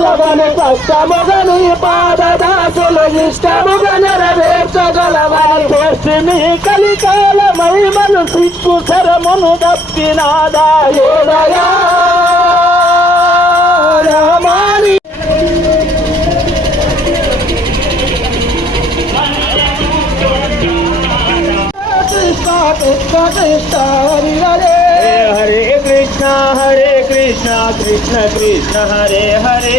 కలవని కష్టముగని పాదదాసులు ఇష్టముగా నెరవేర్చగలవని చేసి కలికాల మహిమను సిక్కు శరమును తప్పినాదాయోదయా రామాని కృష్ణ కృష్ణ హరి హరే హరే కృష్ణ హరే కృష్ణ కృష్ణ కృష్ణ హరే హరే.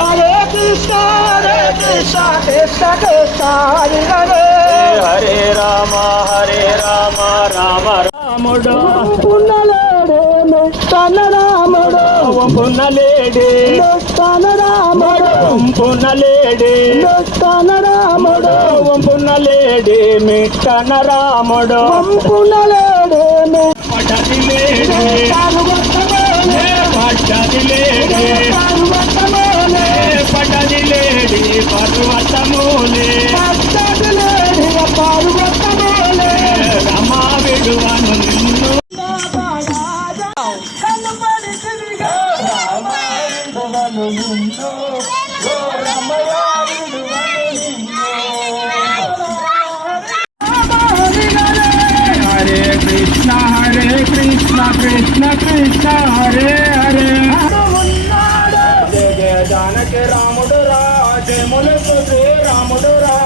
హరే కృష్ణ హరే కృష్ణ కృష్ణ కృష్ణ హరి హరే. హరే రామ హరే రామ రామ రాముడు. పున్నలేడే నిట్టన రాముడు పున్నలేడే. నిట్టన రాముడు పున్నలేడే. నిట్టన రాముడు పున్నలేడే మిట్టన రాముడు పున్నలేడే పట్టది లేడే పర్వతమోలే పటది లేడి పర్వతములే పట్టదులేడి పర్వతమోలే రమా విడువను నిన్ను హరే కృష్ణ హరే కృష్ణ కృష్ణ కృష్ణ జయములకు శ్రీ రాముడు రా